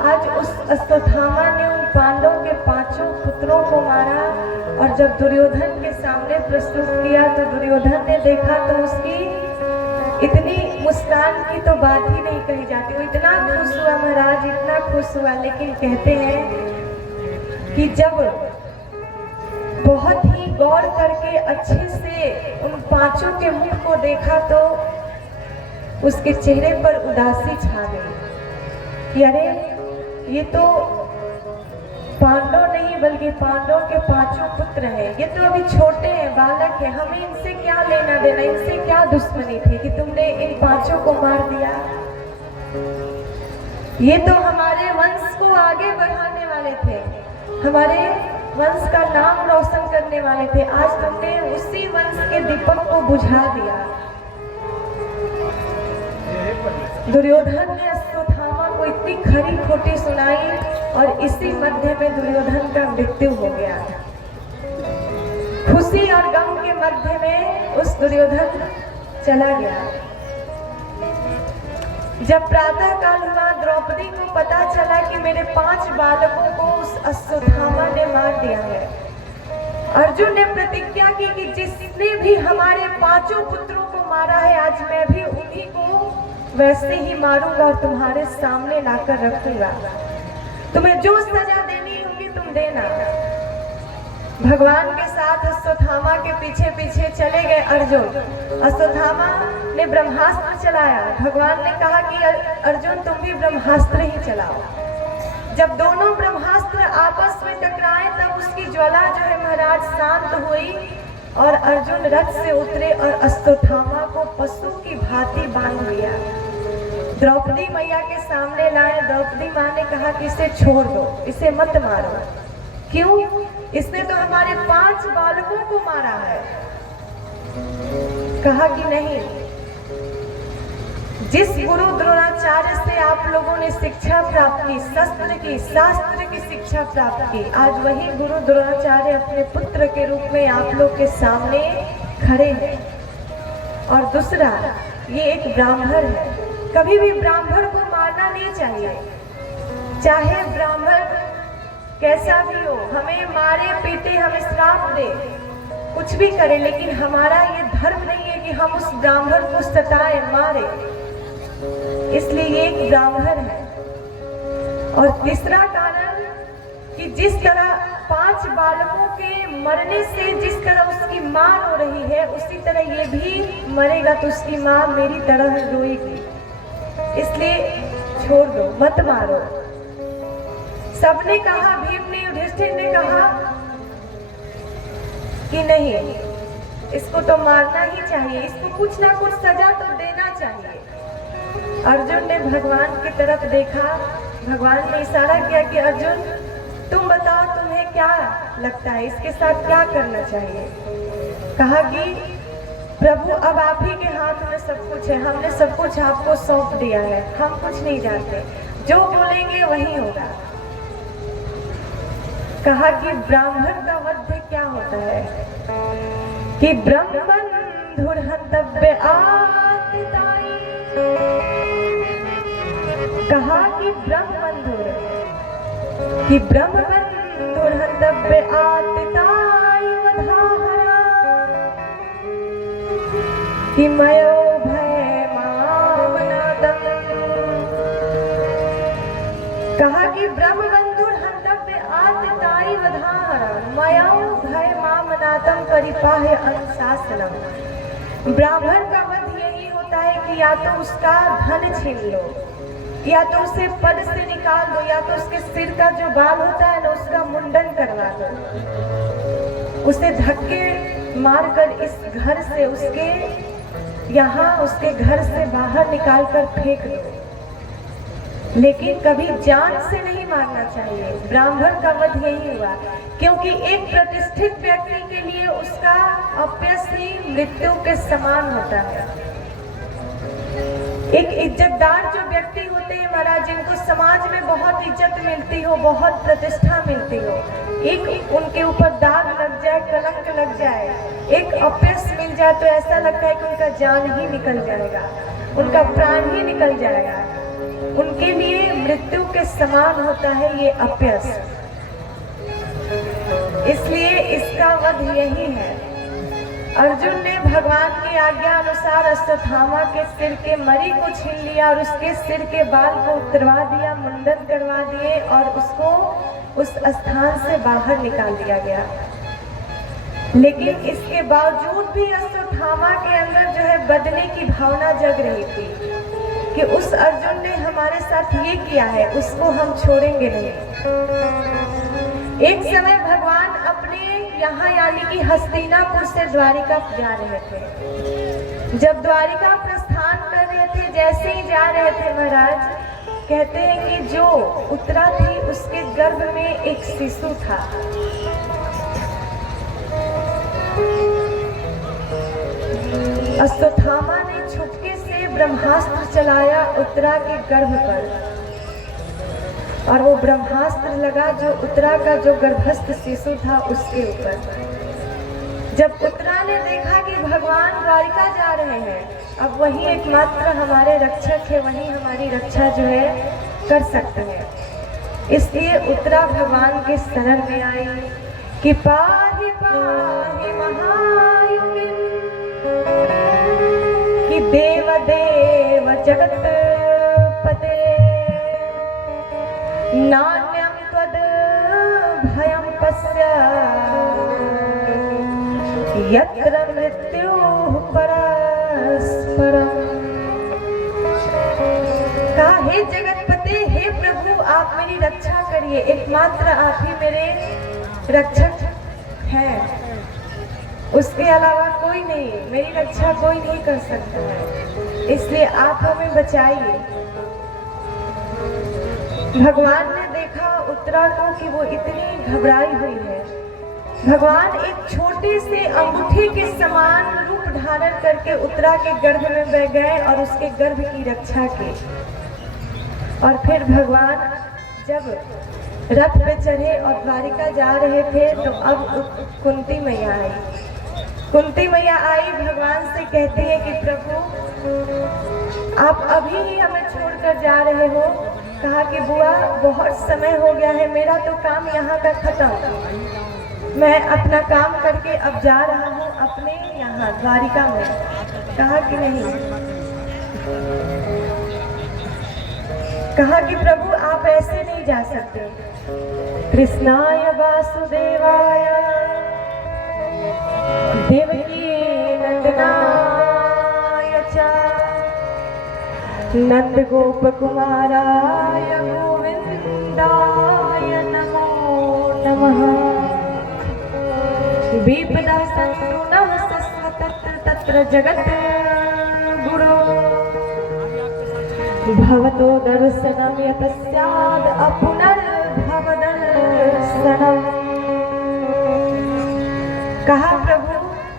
आज उस अश्वत्थामा ने उन पांडवों के 5 पुत्रों को मारा और जब दुर्योधन के सामने प्रस्तुत किया तो दुर्योधन ने देखा तो उसकी इतनी मुस्कान की तो बात ही नहीं कही जाती। वो इतना खुश हुआ महाराज, इतना खुश हुआ। लेकिन कहते हैं कि जब बहुत ही गौर करके अच्छे से उन 5 के मुख को देखा तो उसके चेहरे पर उदासी छा गई कि अरे ये तो पांडव नहीं बल्कि पांडव के 5 पुत्र हैं। ये तो अभी छोटे हैं, बालक हैं, हमें इनसे क्या लेना देना, इनसे क्या दुश्मनी थी कि तुमने इन 5 को मार दिया। ये तो हमारे वंश को आगे बढ़ाने वाले थे, हमारे वंश का नाम रोशन करने वाले थे। आज तुमने उसी वंश के दीपक को बुझा दिया। दुर्योधन ने अश्वत्थामा को इतनी खरी खोटी सुनाई और इसी मध्य में दुर्योधन का मृत्यु हो गया। खुशी और गम के मध्य में उस दुर्योधन चला गया। जब प्रातः काल हुआ, द्रौपदी को पता चला कि मेरे 5 बालकों को उस अश्वत्थामा ने मार दिया है। अर्जुन ने प्रतिज्ञा की कि जिसने भी हमारे 5 पुत्रों को मारा है आज मैं भी उन्हीं को वैसे ही मारूंगा और तुम्हारे सामने लाकर रखूंगा। तुम्हें जो सजा देनी होगी तुम देना। भगवान के साथ अश्वत्थामा के पीछे पीछे चले गए अर्जुन। अश्वत्थामा ने ब्रह्मास्त्र चलाया। भगवान ने कहा कि अर्जुन तुम भी ब्रह्मास्त्र ही चलाओ। जब दोनों ब्रह्मास्त्र आपस में टकराए तब उसकी ज्वाला जो है महाराज शांत हुई और अर्जुन रथ से उतरे और अश्वत्थामा को पशु की भांति बांध लिया। द्रौपदी मैया के सामने लाए। द्रौपदी माँ ने कहा कि इसे छोड़ दो, इसे मत मारो। क्यों? इसने तो हमारे 5 बालकों को मारा है। कहा कि नहीं, जिस गुरु द्रोणाचार्य से आप लोगों ने शिक्षा प्राप्त की, शास्त्र की शिक्षा प्राप्त की, आज वही गुरु द्रोणाचार्य अपने पुत्र के रूप में आप लोग के सामने खड़े हैं। और दूसरा, ये एक ब्राह्मण है। कभी भी ब्राह्मण को मारना नहीं चाहिए, चाहे ब्राह्मण कैसा भी हो, हमें मारे पीटे, हमें श्राप दे, कुछ भी करे, लेकिन हमारा ये धर्म नहीं है कि हम उस ब्राह्मण को सताए मारे। इसलिए ये एक ब्राह्मण है। और तीसरा कारण कि जिस तरह 5 बालकों के मरने से जिस तरह उसकी मां रो रही है उसी तरह ये भी मरेगा तो उसकी मां मेरी तरह रोएगी। इसलिए छोड़ दो, मत मारो। सबने कहा, भीम ने, युधिष्ठिर ने कहा कि नहीं, इसको तो मारना ही चाहिए, इसको कुछ ना कुछ सजा तो देना चाहिए। अर्जुन ने भगवान की तरफ देखा। भगवान ने इशारा किया कि अर्जुन तुम बताओ तुम्हें क्या लगता है, इसके साथ क्या करना चाहिए। कहा कि प्रभु अब आप ही के हाथ में सब कुछ है, हमने सब कुछ आपको सौंप दिया है, हम कुछ नहीं जानते, जो बोलेंगे वही होगा। कहा कि ब्राह्मण का वध क्या होता है कि ब्रह्मबंधुर हन्तव्य आतिताई। कहा कि ब्रह्मबंधुर हन्तव्य आतिताई वधाहरा कि मयो भय मामनादम। कहा कि ब्रह्मबंधुर हन्तव्य आतिताई वधाहरा मयो भय मामनादम परिपाह्य अनुशासनम। ब्राह्मण का वध यही होता है कि या तो उसका धन छीन लो, या तो उसे पद से निकाल दो, या तो उसके सिर का जो बाल होता है ना उसका मुंडन करवा दो, उसे धक्के मारकर इस घर से उसके उसके घर से बाहर निकालकर फेंक दो। लेकिन कभी जान से नहीं मारना चाहिए। ब्राह्मण का वध यही हुआ, क्योंकि एक प्रतिष्ठित व्यक्ति के लिए उसका अपयश ही मृत्यु के समान होता है। एक इज्जतदार जो व्यक्ति होते हैं महाराज, जिनको समाज में बहुत इज्जत मिलती हो, बहुत प्रतिष्ठा मिलती हो, एक उनके ऊपर दाग लग जाए, कलंक लग जाए, एक अपयश मिल जाए तो ऐसा लगता है कि उनका जान ही निकल जाएगा, उनका प्राण ही निकल जाएगा। उनके लिए मृत्यु के समान होता है ये अपयस। इसलिए इसका वध यही है। अर्जुन ने भगवान की आज्ञा अनुसार अश्वत्थामा के सिर के मणि को छीन लिया और उसके सिर के बाल को उतरवा दिया, मुंडन करवा दिए और उसको उस स्थान से बाहर निकाल दिया गया। लेकिन इसके बावजूद भी अश्वत्थामा के अंदर जो है बदले की भावना जग रही थी कि उस अर्जुन ने हमारे साथ ये किया है, उसको हम छोड़ेंगे नहीं। एक समय भगवान अपने यहाँ यानी कि हस्तिनापुर से द्वारिका जा रहे थे। जब द्वारिका प्रस्थान कर रहे थे, जैसे ही जा रहे थे महाराज, कहते हैं कि जो उत्तरा थी उसके गर्भ में एक शिशु था। अश्वत्थामा ने छुपके से ब्रह्मास्त्र चलाया उत्तरा के गर्भ पर और वो ब्रह्मास्त्र लगा जो उत्तरा का जो गर्भस्थ शिशु था उसके ऊपर। जब उत्तरा ने देखा कि भगवान द्वारिका जा रहे हैं, अब वही एकमात्र हमारे रक्षक है, वही हमारी रक्षा जो है कर सकते हैं, इसलिए उत्तरा भगवान के शरण में आई कि पाहि पाहि महायोगिन, कि देव देव जगत पते, नान्यं त्वद् भयं पश्य, यत्र मृत्युः परस्परम्। कहा, हे जगतपते, हे प्रभु, आप मेरी रक्षा करिए, एकमात्र आप ही मेरे रक्षक हैं, उसके अलावा कोई नहीं, मेरी रक्षा कोई नहीं कर सकता है, इसलिए आप हमें बचाइए। भगवान ने देखा उत्तरा को कि वो इतनी घबराई हुई है। भगवान एक छोटे से अंगूठे के समान रूप धारण करके उत्तरा के गर्भ में बैठ गए और उसके गर्भ की रक्षा की। और फिर भगवान जब रथ पे चढ़े और द्वारिका जा रहे थे तो अब कुंती मैया आई। कुंती मैया आई, भगवान से कहती है कि प्रभु, आप अभी ही हमें छोड़कर जा रहे हो। कहा कि बुआ, बहुत समय हो गया है, मेरा तो काम यहाँ का खत्म, मैं अपना काम करके अब जा रहा हूँ अपने यहाँ द्वारिका में। कहा कि नहीं, कहा कि प्रभु आप ऐसे नहीं जा सकते। कृष्णाय वासुदेवाय देवकी नंदनाय च नंद गोप कुमाराय गोविंदाय नमो नमः। विपदा सन्तु नः सस्वतत्र तत्र जगत् गुरो, भवतो दर्शनं यतस्याद् अपुनर्भव दर्शनम्। कहा प्रभु,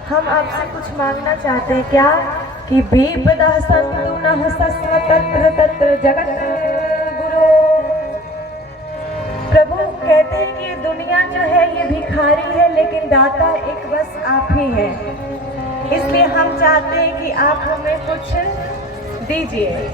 हम आपसे कुछ मांगना चाहते हैं। क्या? कि विपदा सन्तु नः सस्वतत्र तत्र जगत् गुरो। प्रभु कहते हैं कि ये दुनिया जो है ये भिखारी है, लेकिन दाता एक बस आप ही हैं, इसलिए हम चाहते हैं कि आप हमें कुछ दीजिए।